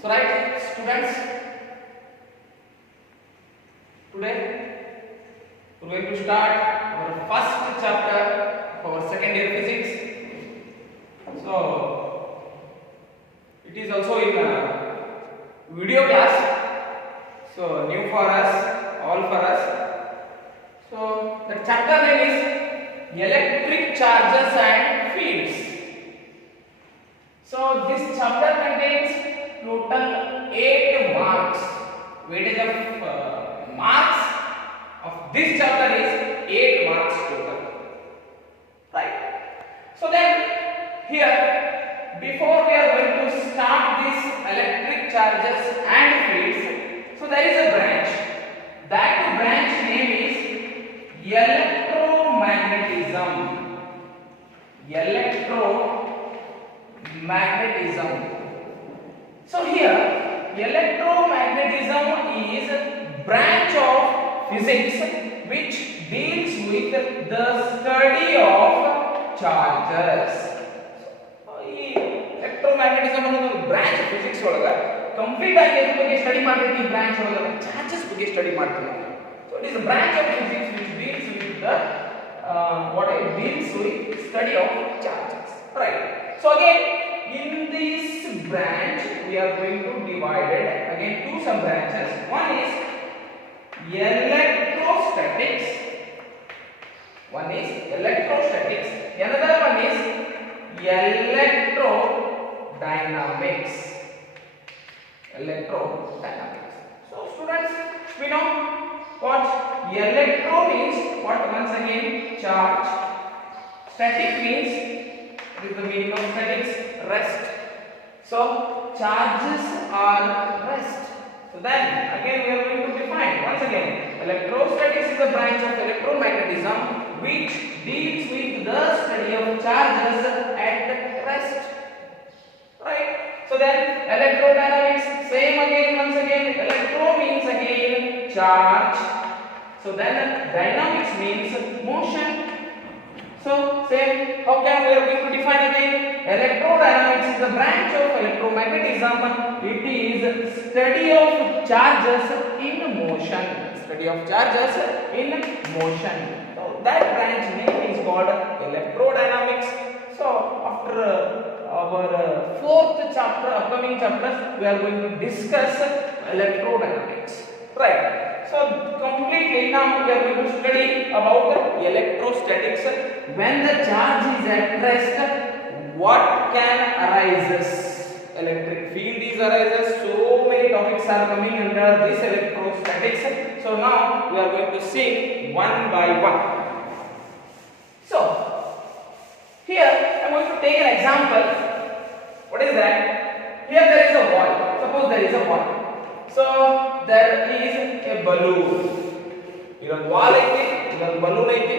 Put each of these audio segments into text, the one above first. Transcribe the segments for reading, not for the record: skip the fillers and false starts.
So right students, today we are going to start our first chapter of our second year physics. So it is also in video class, so new for us, all for us. So the chapter name is electric charges and fields. So this chapter contains total 8 marks. Weightage of marks of this chapter is 8 marks total. Right. So then here, before we are going to start this electric charges and fields, so there is a branch. That branch name is electromagnetism. Electromagnetism. So here, electromagnetism is a branch of physics which deals with the study of charges. Electromagnetism ಅನ್ನೋದು branch physics ಒಳಗ complete ಆಗಿ ಇದರ ಬಗ್ಗೆ study ಮಾಡ್ತೀವಿ. Branch ಒಳಗ charges ಬಗ್ಗೆ study ಮಾಡ್ತೀವಿ. So it is a branch of physics which deals with the study of charges. Right. So again, in this branch we are going to divide it again to some branches. One is electrostatics. Another one is electrodynamics. So students, we know what electro means. What? Once again, charge. Static means, what is the meaning of statics? Rest. So charges are rest. So then again we are going to define once again, electrostatics is a branch of electromagnetism which deals with the study of charges at rest. Right. So then electrodynamics, same again, once again, electro means again charge. So then dynamics means motion. So same, how can we are going to define again? Electrodynamics is a branch of electromagnetism. It is study of charges in motion. Study of charges in motion. So that branch name is called electrodynamics. So after our fourth chapter, upcoming chapters, we are going to discuss electrodynamics. Right. So completely now we are going to study about electrostatics. When the charge is at rest, what can arises? Electric field is arises. So many topics are coming under this electrostatics. So now we are going to see one by one. So here I am going to take an example. What is that? Here there is a wall. Suppose there is a wall. So there is a balloon. Here wall ಐತಿ, here balloon ಐತಿ.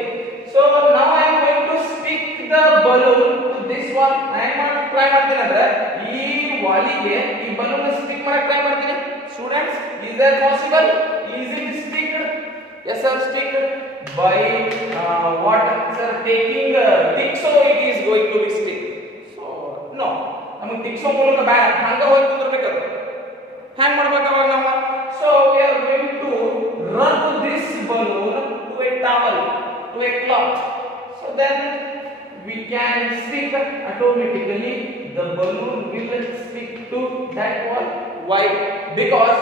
So now I am going to stick the balloon to this wall. I am going to try ಮಾಡ್ತೀನಿ ಅಂದ್ರೆ ಈ ವಾಲಿಗೆ ಈ balloon stick ಮಾಡಕ್ಕೆ try ಮಾಡ್ತೀನಿ. Students, is that possible? Is it sticked? Yes sir, sticked by what sir? Taking Tixo it is going to be sticked. So no, ನಮಗೆ Tixo ಮೂಲಕ ಬ್ಯಾಡ, ಹಂಗ ಹೋಗಿ ಕುಂದಿರಬೇಕು. ಹ್ಯಾಂಗ್ ಮಾಡಬೇಕು ಅವಾಗ ನಾವು? So we are going to rub this balloon to a towel, to a cloth. So then we can stick automatically. The balloon will stick to that wall. Why? Because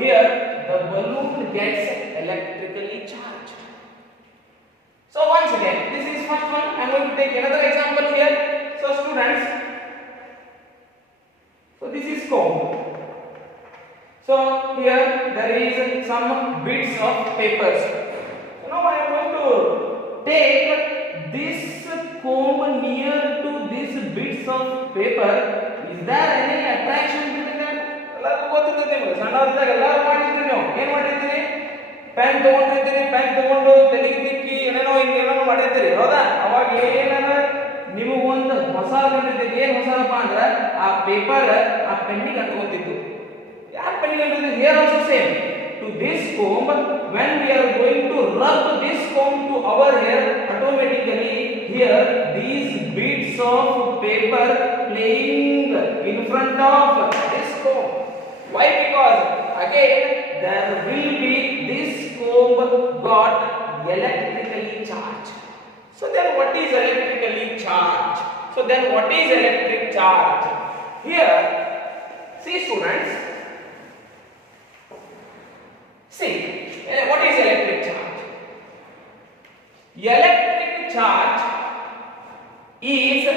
here the balloon gets electrically charged. So once again, this is first one. I am going to take another example here. So students, so this is comb. So here there is some bits of papers. So now I am going to take this comb near to these bits of paper. Is there any attraction between them? ಎಲ್ಲರಿಗೂ ಗೊತ್ತಿರ್ತದೆ ನಿಮಗೆ. ಸಣ್ಣವರಿದ್ದಾಗ ಎಲ್ಲರೂ ಮಾಡಿರ್ತೀರಿ ನೀವು. ಏನು ಮಾಡಿರ್ತೀರಿ? Pen ತಗೊಂಡಿರ್ತೀರಿ, pen ತಗೊಂಡು ತಲೆಗೆ ತಿಕ್ಕಿ ಏನೇನೋ ಹಿಂಗೇನೋ ಮಾಡಿರ್ತೀರಿ. ಹೌದಾ? ಅವಾಗ ಏನಾರ ನಿಮಗೊಂದು ಹೊಸ ಕಂಡಿರ್ತೈತಿ. ಏನು ಹೊಸದಪ್ಪ ಅಂದ್ರೆ ಆ ಪೇಪರ್ ಆ ಪೆನ್ನಿಗೆ ಅಂಟ್ಕೊಂತಿತ್ತು. Here also same. To this comb, when we are going to rub this comb to our hair, automatically here these bits of paper playing in front of this comb. Why? Because again there will be this comb got electrically charged. So then what is electrically charged? So then what is electric charge? Here, see students, see what is electric charge? Electric charge is an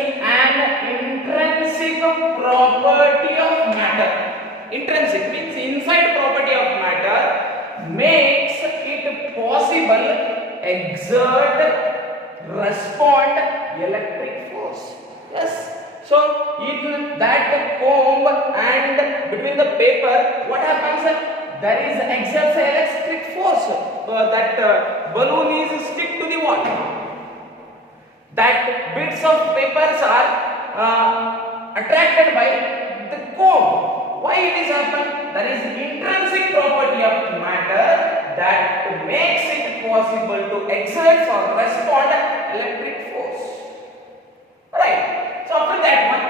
intrinsic property of matter. Intrinsic means inside property of matter makes it possible exert, respond electric force. Yes. So in that comb and between the paper, what happens? There is exerts electric force. That balloon is stick to the water. That bits of papers are attracted by the comb. Why it is happen? There is intrinsic property of matter that makes it possible to exert or respond electric force. Right. So after that one,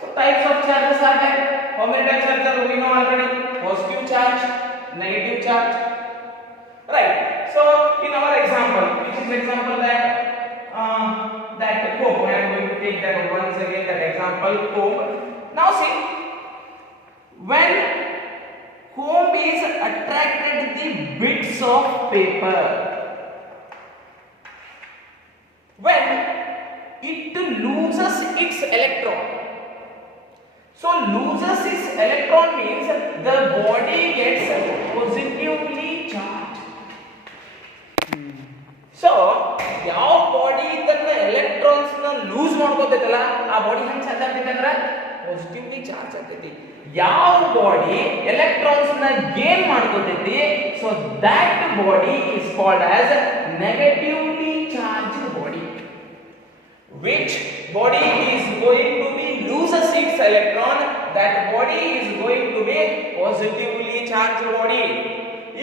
so types of charges are there. How many types are there? We know already. Positive charge, negative charge. Right. So in our example, which is example that comb, I am going to take that once again, that example comb. Now see, when comb is attracted the bits of paper, when it loses its electron. So loses its electron means the body gets positively charged. So ಯಾವ body ತನ್ನ electrons ನ loose ಮಾಡ್ಕೋತೈತಲ್ಲ ಆ body ಹೆಂಗ್ charge ಆಗ್ತೈತೆ ಅಂದ್ರೆ positively charge ಆಗ್ತೈತಿ. ಯಾವ body electrons ನ ಗೇನ್ ಮಾಡ್ಕೋತೈತಿ, so that body is called as negatively charged body. Which body is going to be loses its electron, that body is going to be positively charged body.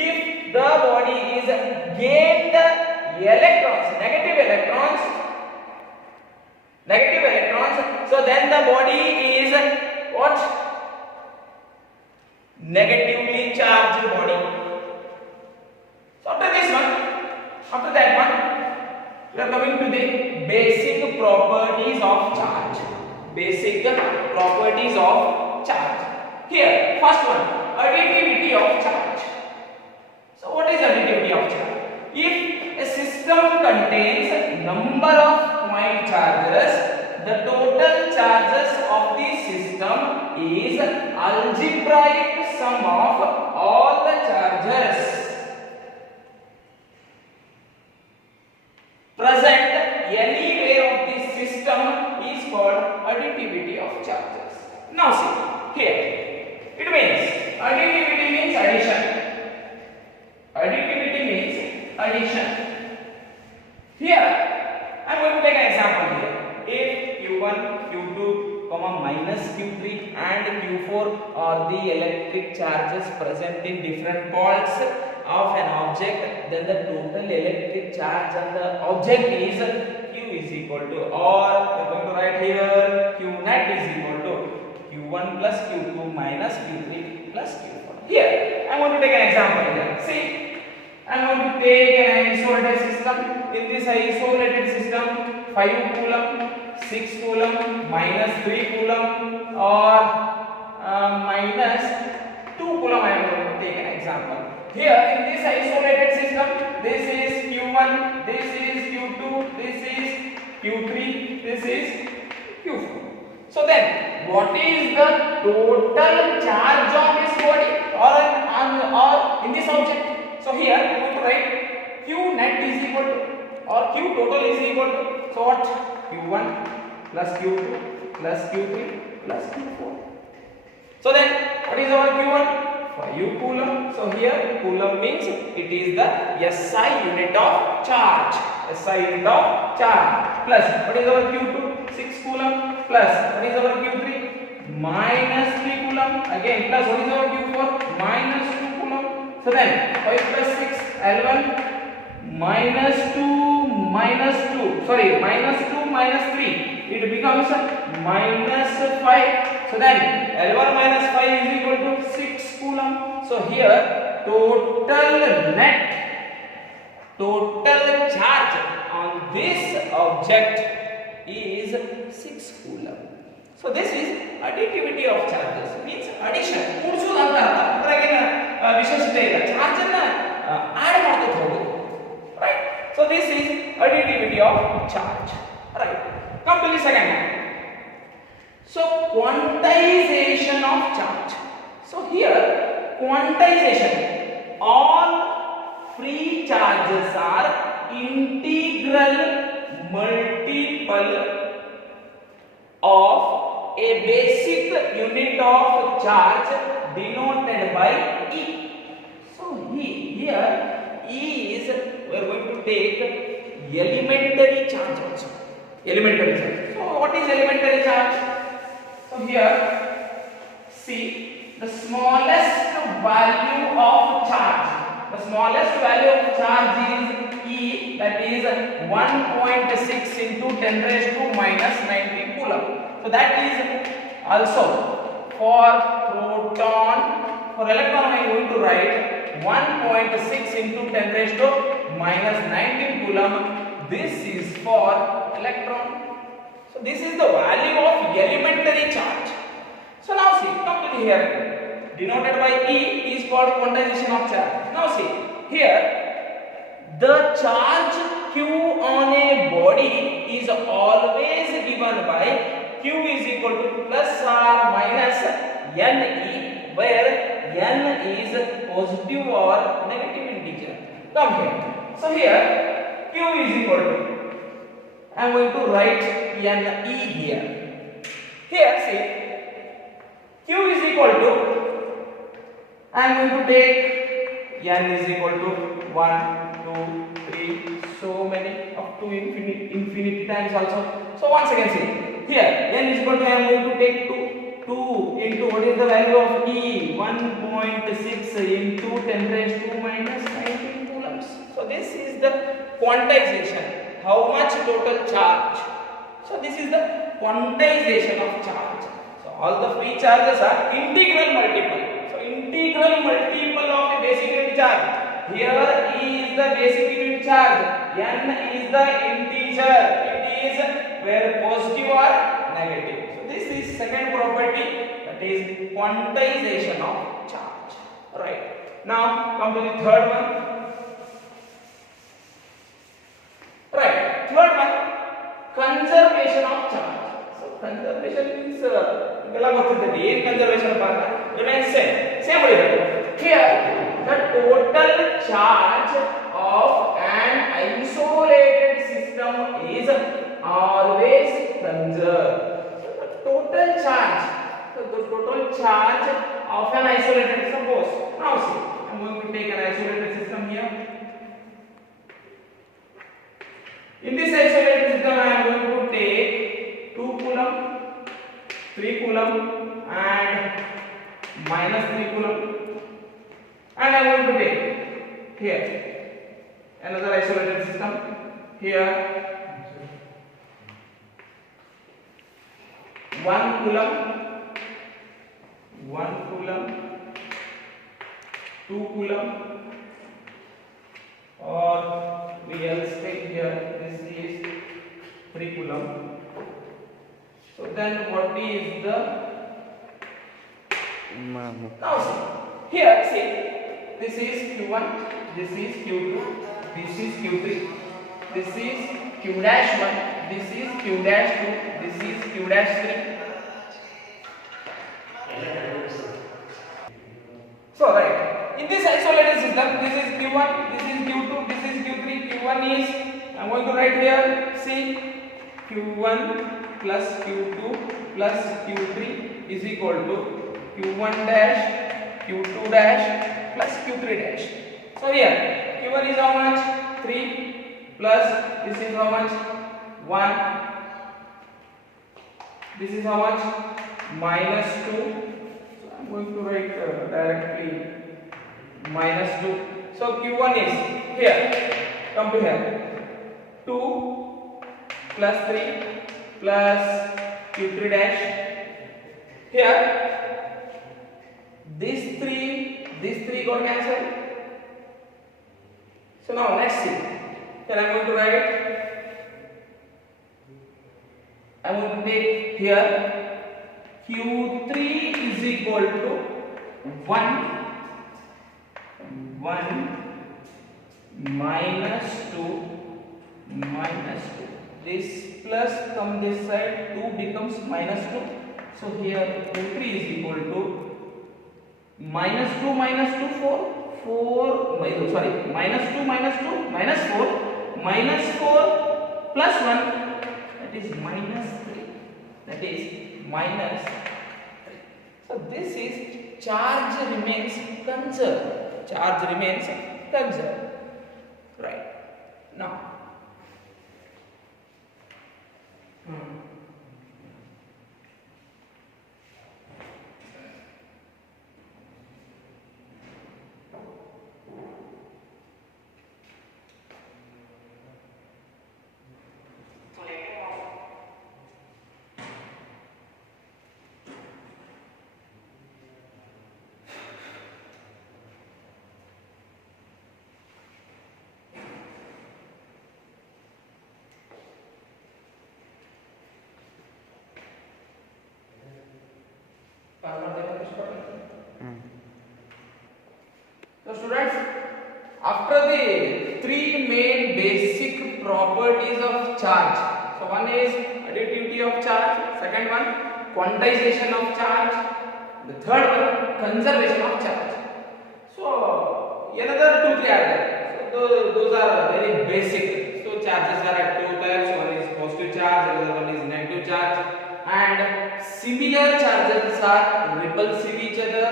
If the body is gained electrons, negative electrons, so then the body is what? Negatively charged body. So after this one, after that one, we are coming to the basic properties of charge. Basic properties of charge. Here, first one, additivity of charge. So what is additivity of charge? If a system contains number of point charges, the total charges of the system is algebraic sum of all the charges present anywhere of the system is called additivity of charges. Now see here, it means additivity means addition. Additivity means addition. Here I am going to take an example here. If Q1, Q2, minus Q3 and Q4 are the electric charges present in different poles of an object, then the total electric charge on the object is Q is equal to, or we are going to write here Q net is equal to Q1 plus Q2 minus Q3 plus Q4. Here I am going to take an example here. See, I am going to take an isolated system. In this isolated system, 5 coulomb, 6 coulomb, minus 3 coulomb, or minus 2 coulomb. I am going to take an example. Here in this isolated system, this is Q1, this is Q2, this is Q3, this is Q4. So then, what is the total charge on this body or in this object? So here we are going to write Q net is equal to, or Q total is equal to, so what? Q1 plus Q2 plus Q3 plus Q4. So then, what is our Q1? 5 coulomb. So here coulomb means it is the SI unit of charge. SI unit of charge. Plus what is our Q2? 6 coulomb. Plus what is our Q3? Minus 3 coulomb. Again plus what is our Q4? Minus 2 coulomb. So then 5 plus 6 L1 minus 2 minus 2. Sorry, minus 2 minus 3. It becomes minus 5. So then L1 minus 5 is equal to 6 coulomb. So here total charge on this object is 6 coulomb. So this is additivity of charges, means addition. ಕೂಡಿಸುವುದು ಅಂತ ಅರ್ಥ. ಅದರಾಗೇನ ವಿಶೇಷತೆ ಇಲ್ಲ. Charge ಅನ್ನ add ಮಾಡ್ತಾ ಹೋಗೋದು. Right? So this is additivity of charge. Right? Come to the second one. So quantization of charge. So here quantization, all free charges are integral multiple of a basic unit of charge denoted by E. So here E is, we are going to take elementary charge also. Elementary charge. So what is elementary charge? So here see the smallest value of charge. The smallest value of charge is E, that is 1.6 into 10 raised to minus 19 coulomb. So that is also for proton. For electron I am going to write 1.6 into 10 raised to minus 19 coulomb. This is for electron. So this is the value of elementary charge. So now see, come to the here. Denoted by E is called quantization of charge. Now see, here the charge Q on a body is always given by Q is equal to plus or minus Ne, where N is positive or negative integer. Come here. So here Q is equal to, I am going to write Ne here. Here see, Q is equal to, I am going to take N is equal to 1, 2, 3, so many up to infinity times also. So once again see, here N is equal to, I am going to take 2 into what is the value of E, 1.6 into 10 raised to minus 19 coulombs. So this is the quantization, how much total charge. So this is the quantization of charge. So all the free charges are integral multiple. So integral multiple of a basic unit charge. Here E is the basic unit charge, N is the integer, it is where positive or negative. So this is second property, that is quantization of charge. Right. Now come to the third one. Right. Third one, conservation of charge. So conservation means ಇದೆಲ್ಲ ಗೊತ್ತಿದೆ. ಏನು conservation ಅಂತ remains same here the total charge of an isolated system is always conserved. So the total charge of an isolated, suppose now see, I am going to take an isolated system here. In this isolated system I am going to take 2 coulomb, 3 coulomb and minus 3 coulomb, and I am going to take here another isolated system. Here 1 coulomb, 2 coulomb, or we else take here this is 3 coulomb. So then what is the, now see, here see, this is Q1, this is Q2, this is Q3, this is Q dash 1, this is Q dash 2, this is Q dash 3. So right, in this isolated system, this is Q1, this is Q2, this is Q3. Q1 is, I am going to write here, see, Q1 plus Q2 plus Q3 is equal to Q1 dash, Q2 dash plus Q3 dash. So here Q1 is how much? 3 plus this is how much? 1. This is how much? Minus 2. So I am going to write directly minus 2. So Q1 is here, come to here, 2 plus 3 plus Q3 dash. Here these three got cancelled. So now let's see. Here I am going to write. I am going to take here Q3 is equal to 1 minus 2 minus 2. This plus come this side, 2 becomes minus 2. So here Q3 is equal to minus 2 minus 2 minus 2 minus 2 minus 4 minus 4 plus 1, that is minus 3, that is minus 3. So this is charge remains conserved. Charge remains conserved. Right. Now so students, after the three main basic properties of charge, so one is additivity of charge, second one quantization of charge, the third one conservation of charge. So another two three are there. So those are very basic. So charges are at two types. One is positive charge, another one is negative charge, and similar charges are repulsive each other.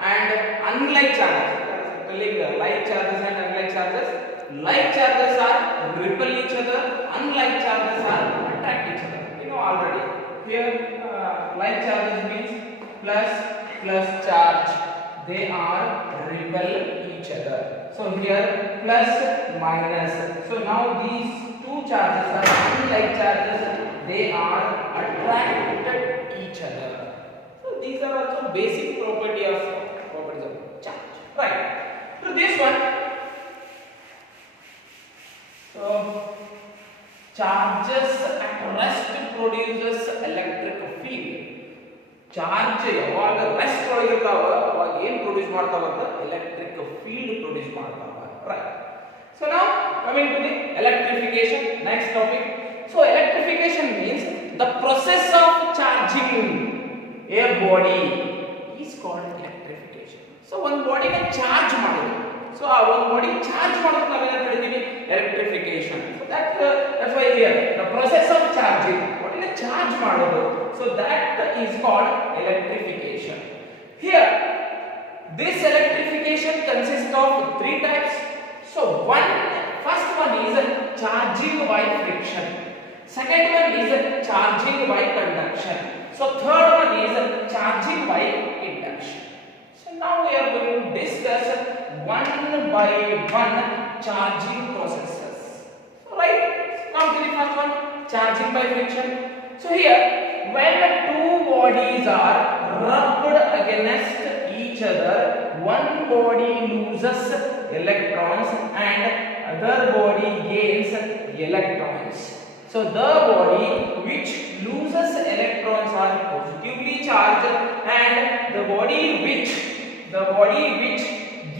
And unlike charges, telling like charges and unlike charges. Like charges are repel each other, unlike charges are attract each other. You know already. Here, like charges means plus charge. They are repel each other. So here plus minus. So now these two charges are unlike charges. They are attracted each other. So these are also basic properties of charge. Right. So this one. So charges at rest produces electric field. Charge ಯಾವಾಗ rest ಒಳಗೆ ಇರ್ತಾವ ಅವಾಗ ಏನು produce ಮಾಡ್ತಾವ ಅಂತ electric field produce ಮಾಡ್ತಾವ. Right. So now coming to the electrification, next topic. So electrification means the process of charging a body is called electrification. So one body ಗೆ charge ಮಾಡೋದು. So ಆ ಒಂದು ಬಾಡಿ ಚಾರ್ಜ್ ಮಾಡೋದು ನಾವು ಏನು ಹೇಳ್ತೀವಿ electrification. So that's why here the process of charging, ಬಾಡಿನ charge ಮಾಡೋದು. So that is called electrification. Here this electrification consists of three types. So first one is charging by friction. Second one is charging by conduction. So third one is charging by induction. So now we are going to discuss one by one charging processes. So right, come to the first one, charging by friction. So here, when two bodies are rubbed against each other, one body loses electrons and other body gains electrons. So the body which loses electrons are positively charged and the body which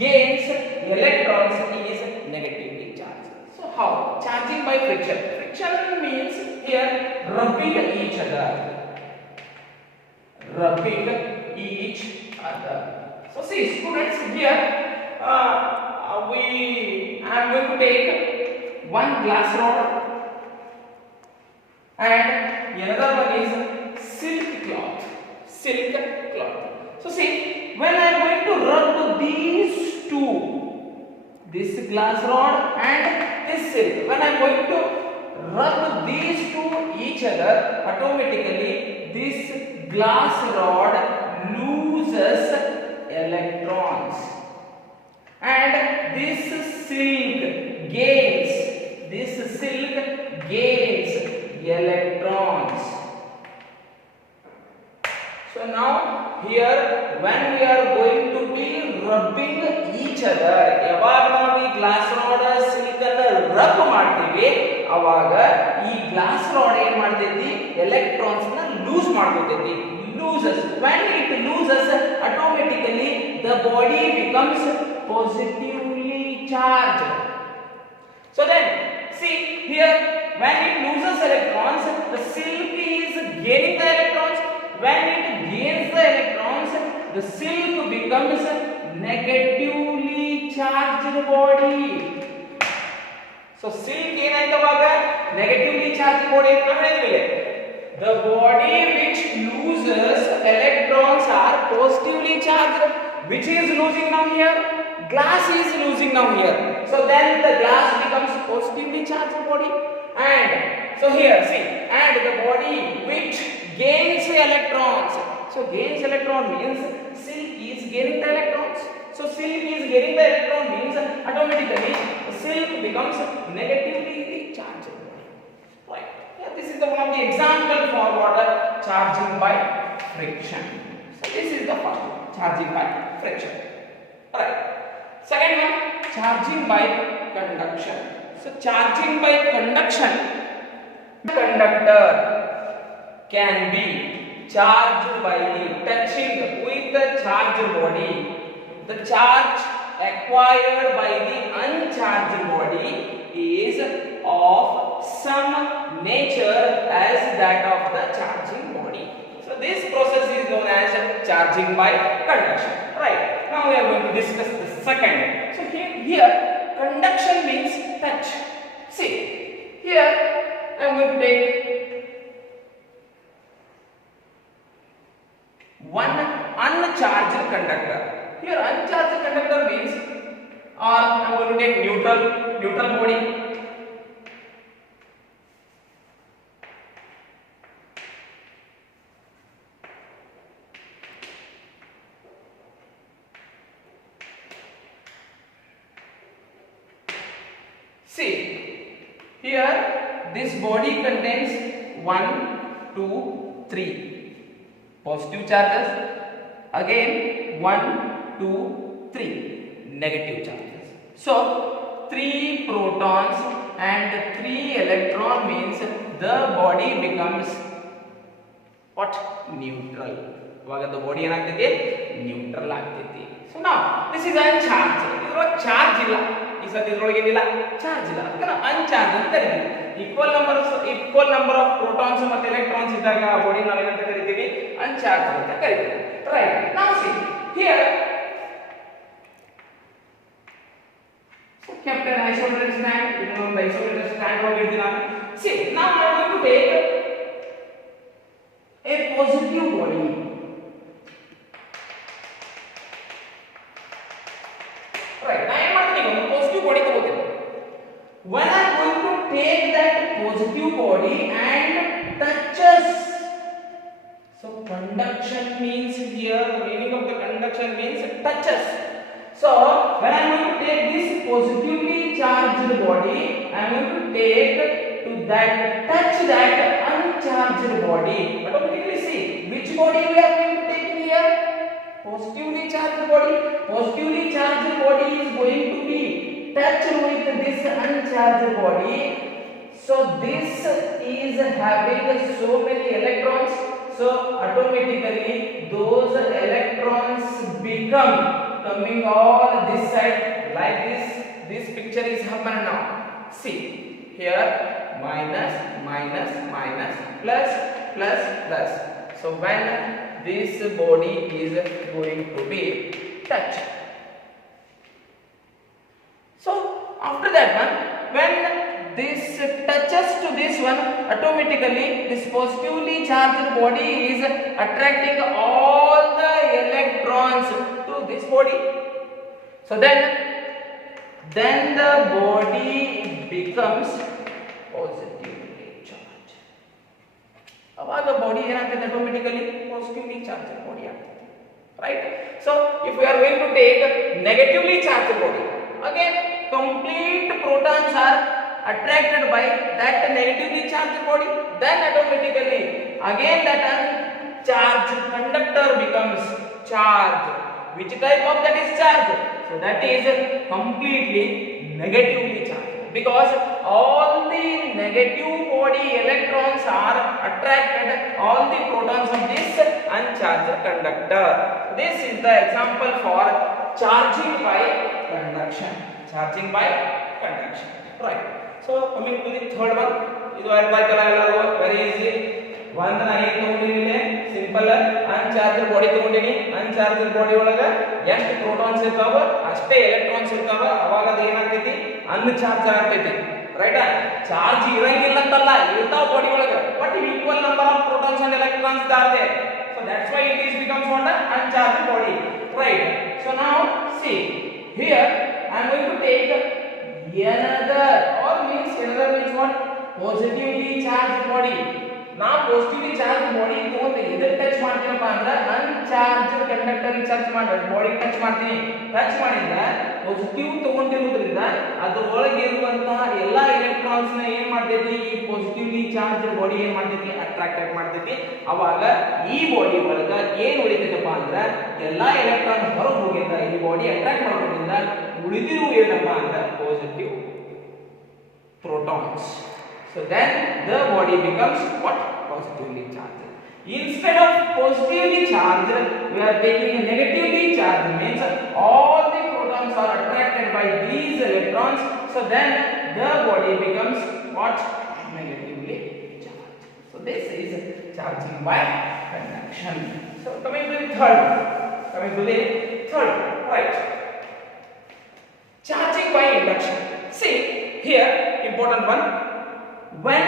gains electrons is negatively charged. So how? Charging by friction. Friction means here rubbing each other. Rubbing each other. So see students, here I am going to take one glass rod and another one is silk cloth. So see, when I am going to rub these two, this glass rod and this silk, when I am going to rub these two each other, automatically this glass rod loses electrons and this silk gains electrons. now here when we are going to be rubbing each other, ಯಾವಾಗ ನಾವು ಈ glass rod silk ಅನ್ನು rub ಮಾಡ್ತೀವಿ ಅವಾಗ ಈ glass rod ಏನು ಮಾಡ್ತೈತಿ electrons ನ loose ಮಾಡ್ಕೊತೈತಿ. loses when it loses automatically the body becomes positively charged. So then see here when it loses electrons the silk is gaining the electrons. When it gains the electrons the silk becomes negatively charged body. So silk ಏನಾಯ್ತವಾಗ negatively charged body ಅಂತ ಹೇಳಿದ್ವಿ. The body which loses electrons are positively charged. Which is losing now here? Glass is losing now here. So then the glass becomes positively charged body. And so here see, and the body which gains electrons. So gains electron means silk is gaining the electrons. So silk is gaining the electron means automatically silk becomes negatively charged. Right. Yeah, this is the one of the example for water charging by friction. So this is the first one, charging by friction. Right. Second one, charging by conduction. So charging by conduction, conductor can be charged by the touching with the charged body. The charge acquired by the uncharged body is of some nature as that of the charging body. So this process is known as charging by conduction. Right. Now we are going to discuss the second. So here conduction means touch. See here I am going to take one uncharged conductor. Here uncharged conductor means, or I am going to take neutral body. See here this body contains 1, 2, 3 positive charges, again 1, 2, 3 negative charges. So 3 protons and 3 electron means the body becomes what? Neutral. Ivaga the body enagtide neutral agtide. So now this is uncharged. Idrolage charge illa. ಈ ಸತಿ ಇದರೊಳಗೆ ಏನಿಲ್ಲ charge ಇಲ್ಲ, ಅದಕ್ಕೆ ನಾವು ಅನ್ಚಾರ್ಜ್ ಅಂತ ಕರಿತೀವಿ. Equal number of protons ಮತ್ತು ಎಲೆಕ್ಟ್ರಾನ್ಸ್ ಇದ್ದಾಗ ಆ ಬಾಡಿ ನಾವು ಏನಂತ ಕರಿತೀವಿ? ಅನ್ಚಾರ್ಜ್ ಅಂತ ಕರಿತೀವಿ. ರೈಟ್. ನಾವು see here so kept an isolated stand. ಇದನ್ನು ಒಂದು isolated stand ಒಳಗೆ ಇಡ್ತೀನಿ ನಾನು. C now I am going to take a positive body. Right. I am going to positive body ತಗೋತೀನಿ. When I am going to take that positive body and touches. So conduction means here the meaning of the conduction means touches. So when I am going to take this positively charged body, I am going to take to that touch that uncharged body. Automatically see which body we are going to take here? Positively charged body. Positively charged body is going to be touched with this uncharged body. So this is having so many electrons. So automatically those electrons become coming all this side like this. This picture is happening now. See here minus minus minus plus plus plus. So when this body is going to be touched. So after that one, when this touches to this one, automatically this positively charged body is attracting all the electrons to this body. So then the body becomes positively charged. Aವಾಗ body ಏನಾಗ್ತದೆ automatically positively charged body ಆಗ್ತದೆ. Right? So if we are going to take negatively charged body, again complete protons are attracted by that negatively charged body, then automatically again that charged conductor becomes charged. Which type of that is charged? So that is completely negatively charged, because all the negative body electrons are attracted all the protons of this uncharged conductor. This is the example for charging by conduction. Charging by conduction, right? So coming to the third one, ಇದು ಅರ್ಥ ಆಯ್ತಲ್ಲ ಎಲ್ಲರಿಗೂ? Very easy. ಒಂದು ನಾನು ಏನು ತಗೊಂಡಿನಿ, simple ಅನ್ಚಾರ್ಜ್ body ತಗೊಂಡಿನಿ. ಅನ್ಚಾರ್ಜ್ body ಒಳಗ ಎಷ್ಟು ಪ್ರೋಟಾನ್ಸ್ ಇರ್ತಾವ ಅಷ್ಟೇ ಎಲೆಕ್ಟ್ರಾನ್ಸ್ ಇರ್ತಾವ. ಅವಾಗ ಅದು ಏನಾಗ್ತೈತಿ? ಅನ್ಚಾರ್ಜ್ ಆಗ್ತೈತಿ, ರೈಟ್? ಚಾರ್ಜ್ ಇರಂಗಿಲ್ಲ ಅಂತಲ್ಲ, ಇರ್ತಾವ ಬಾಡಿ ಒಳಗ, but equal number of protons and electrons are there. So that's why it is becomes what? Uncharged body, right? So now see here, I am going to take another, or means another means what? Positively charged body. Now positively charged body ತಗೊಂಡು ಇದಕ್ಕೆ touch ಮಾಡ್ತೀನಪ್ಪ ಅಂದ್ರೆ ಅನ್ಚಾರ್ಜ್ conductor touch ಮಾಡಿ body touch ಮಾಡ್ತೀನಿ. Touch ಮಾಡಿದ್ರೆ positive ತಗೊಂಡಿರೋದ್ರಿಂದ ಅದರೊಳಗೆ ಇರುವಂತಹ ಎಲ್ಲಾ electrons ನ ಏನ್ ಮಾಡ್ತೈತಿ? ಈ ಪಾಸಿಟಿವ್ಲಿ ಚಾರ್ಜ್ ಬಾಡಿ ಏನ್ ಮಾಡ್ತೈತಿ? ಅಟ್ರಾಕ್ಟ್ ಮಾಡ್ತೈತಿ. ಅವಾಗ ಈ ಬಾಡಿ ಒಳಗ ಏನ್ ಉಳಿತೈತಪ್ಪ ಅಂದ್ರೆ ಎಲ್ಲಾ ಎಲೆಕ್ಟ್ರಾನ್ ಹೊರಗೆ ಹೋಗಿದ್ದ ಈ ಬಾಡಿ ಅಟ್ರಾಕ್ಟ್ ಮಾಡೋದ್ರಿಂದ ಉಳಿದಿರುವ ಏನಪ್ಪಾ ಅಂದ್ರೆ positive protons. So then the body becomes what? Positively charged. Instead of positively charged, we are taking a negatively charged, means all the protons are attracted by these electrons. So then the body becomes what? Negatively charged. So this is charging by conduction. So coming to the third one, right? Charging by induction. See here, important one. When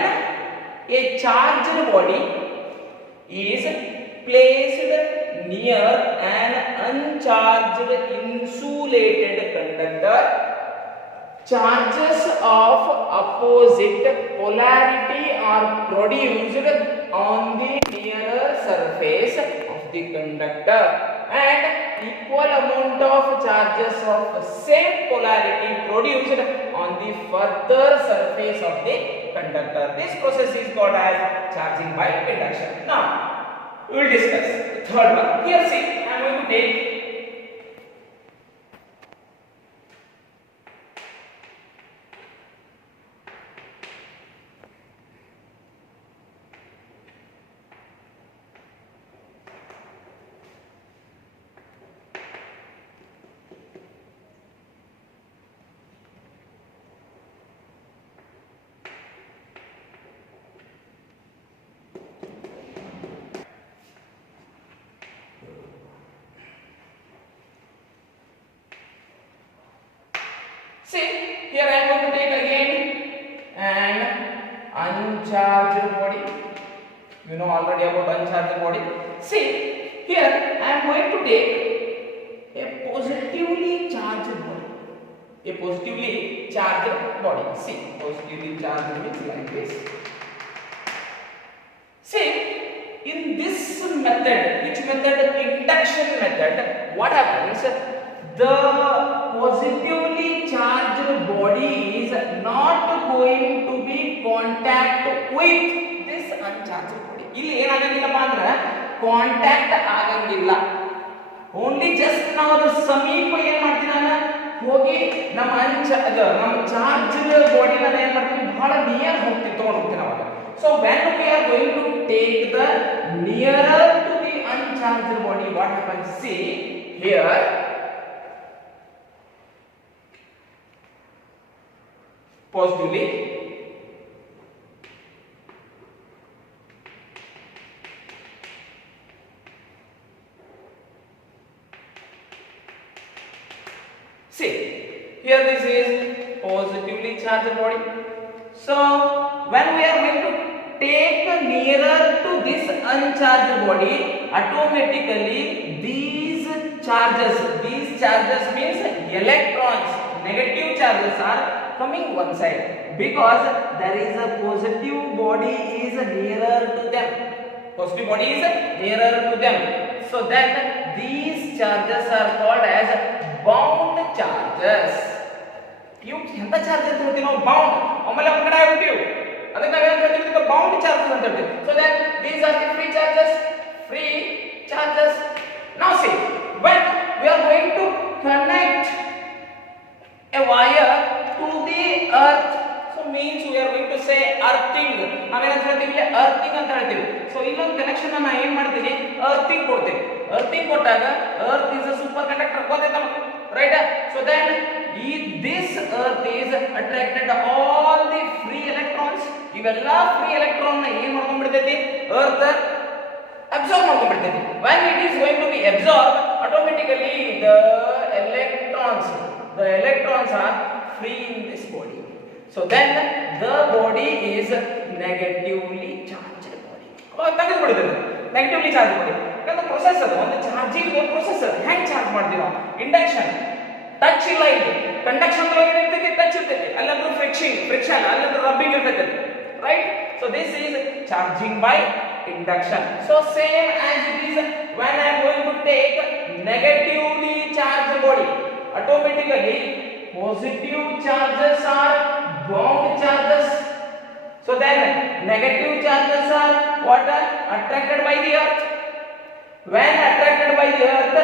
a charged body is placed near an uncharged insulated conductor, charges of opposite polarity are produced on the nearer surface of the conductor, and equal amount of charges of same polarity produced on the further surface of the conductor. This process is called as charging by induction. Now we will discuss the third one. Here see, I am going to take see here I am going to take again an uncharged body. You know already about uncharged body. See here I am going to take a positively charged body. A positively charged body. See, positively charged means like this. See, in this method, which method? Induction method. What happens? The positively charged body is not going to be contact with this uncharged body. ಇಲ್ಲಿ ಏನಾಗಂಗಿಲ್ಲಪ್ಪ ಅಂದ್ರೆ contact ಆಗಂಗಿಲ್ಲ. Only just ನಾವು ಅದರ ಸಮೀಪ ಏನ್ ಮಾಡ್ತೀವಿ, ನಾನು ಹೋಗಿ ನಮ್ಮ ನಮ್ಮ ಚಾರ್ಜ್ಡ್ ಬಾಡಿನ ಏನ್ ಮಾಡ್ತೀವಿ, ಬಹಳ ನಿಯರ್ ಹೋಗ್ತೀವಿ, ತಗೊಂಡು ಹೋಗ್ತೀವಿ ಅವಾಗ. So when we are going to take the nearer to the uncharged body, what happens? See here, positively see here, this is positively charged body. So when we are going to take nearer to this uncharged body, automatically these charges means electrons, negative charges are coming one side, because there is a positive body is nearer to them. Positive body is nearer to them. So then these charges are called as bound charges. You ಎಂತ charges ಹೇಳ್ತೀವಿ ನಾವು? Bound. ಆಮೇಲೆ ಒಂದು ಕಡೆ ಆಗ್ಬಿಟ್ಟಿವು, ಅದಕ್ಕೆ ನಾವು ಏನು ಹೇಳ್ತೀವಿ? ಬೌಂಡ್ ಚಾರ್ಜಸ್ ಅಂತ ಹೇಳ್ತೀವಿ. So then these are the free charges. free charges. Now see, when we are going to connect a wire to the earth, so means we are going to say earthing. ನಾವೇನಂತ ಹೇಳ್ತೀವಿ ಇಲ್ಲಿ earthing ಅಂತ ಹೇಳ್ತೀವಿ. So ಇಲ್ಲೊಂದು connection ನಾನು ಏನು ಮಾಡ್ತೀನಿ, earthing ಕೊಡ್ತೀನಿ. earthing ಕೊಟ್ಟಾಗ earth is a superconductor, ಗೊತ್ತಾಯ್ತಲ್ಲ, right? So then this earth is attracted all the free electrons. ಇವೆಲ್ಲ free electron ನ ಏನು ಮಾಡ್ಕೊಂಡ್ಬಿಡ್ತೈತಿ, earth absorb ಮಾಡ್ಕೊಂಡ್ಬಿಡ್ತೈತಿ. When it is going to be absorbed, automatically the electrons are free in this body. So then the body is negatively charged body. ತೆಗೆದುಬಿಡ್ತದೆ negatively charge ಮಾಡಿ. ಯಾಕಂದ್ರೆ processor ಒಂದು charging processor ಹೆಂಗ್ charge ಮಾಡ್ತೀವಿ ನಾವು, induction touch ಇಲ್ಲ, ಇಲ್ಲಿ conduction ಒಳಗೆ ಇರ್ತೈತಿ, ಟಚ್ ಇರ್ತೈತಿ, ಅಲ್ಲಂದ್ರೂ ಫ್ರಿಕ್ಷನ್ ಅಲ್ಲಂದ್ರೂ ರಬ್ಬಿಂಗ್ ಇರ್ತೈತಿ, right? So this is charging by induction. So same as it is when I am going to take negatively charged body, automatically positive charges are bound charges. So then negative charges are what are attracted by the earth. When attracted by the earth,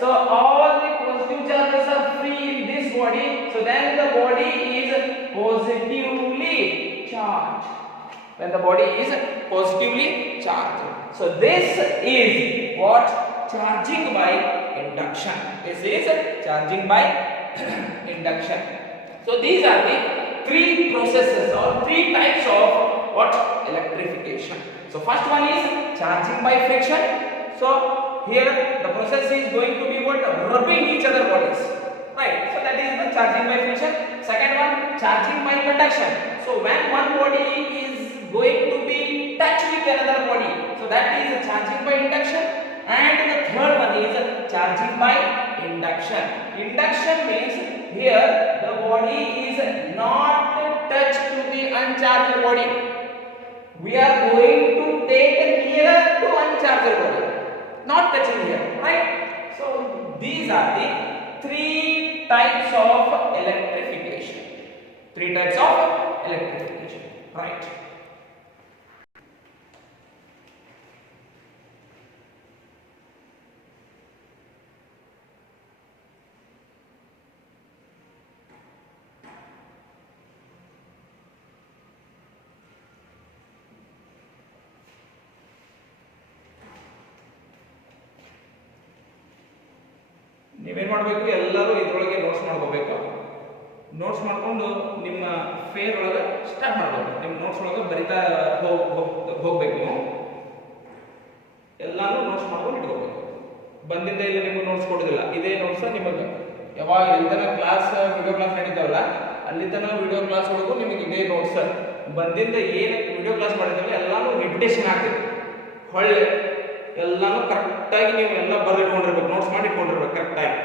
so all the positive charges are free in this body. So then the body is positively charged. When the body is positively charged. So this is what charging by induction. This is charging by induction. So these are the three processes or three types of what electrification. So first one is charging by friction. So here the process is going to be what, rubbing each other bodies, right? So that is the charging by friction. Second one, charging by conduction. So when one body is going to be touched with another body, so that is charging by induction. And the third one is charging by induction. Induction means here the body is not touched to the uncharged body. We are going to take nearer to uncharged body, not touching here, right? So these are the three types of electrification. Three types of electrification, right? ನೀವೇನು ಮಾಡಬೇಕು, ಎಲ್ಲರೂ ಇದರೊಳಗೆ notes ಮಾಡ್ಕೋಬೇಕು. Notes ಮಾಡಿಕೊಂಡು ನಿಮ್ಮ fair ಒಳಗೆ start ಮಾಡಬೇಕು. ನಿಮ್ಮ ನೋಟ್ಸ್ ಒಳಗೆ ಬರಿತಾ ಹೋಗ್ಬೇಕು. ನೀವು ಎಲ್ಲಾನು ನೋಟ್ಸ್ ಮಾಡ್ಕೊಂಡು ಇಟ್ಕೋಬೇಕು. ಬಂದಿದ್ದ ಇಲ್ಲಿ ನಿಮಗೆ ನೋಟ್ಸ್ ಕೊಡೋದಿಲ್ಲ, ಇದೇ ನೋಟ್ಸ್ ನಿಮಗೆ ಯಾವಾಗ ಎಲ್ಲಿತನ ಕ್ಲಾಸ್ ವಿಡಿಯೋ ಕ್ಲಾಸ್ ನಡೀತಾವಲ್ಲ ಅಲ್ಲಿ ತನಕ ವಿಡಿಯೋ ಕ್ಲಾಸ್ ಒಳಗೂ ನಿಮಗೆ ಇದೇ ನೋಟ್ಸ್ ಬಂದಿಂದ ಏನು ವಿಡಿಯೋ ಕ್ಲಾಸ್ ಮಾಡಿದ್ರಲ್ಲ ಎಲ್ಲಾನು ರಿಪಿಟೇಷನ್ ಆಗ್ತೈತಿ. ಹೊಳ್ಳಿ ಎಲ್ಲಾನು ಕರೆಕ್ಟಾಗಿ ನೀವು ಎಲ್ಲ ಬರೆದಿಟ್ಕೊಂಡಿರ್ಬೇಕು, ನೋಟ್ಸ್ ಮಾಡಿ ಇಟ್ಕೊಂಡಿರ್ಬೇಕು ಕರೆಕ್ಟಾಗಿ.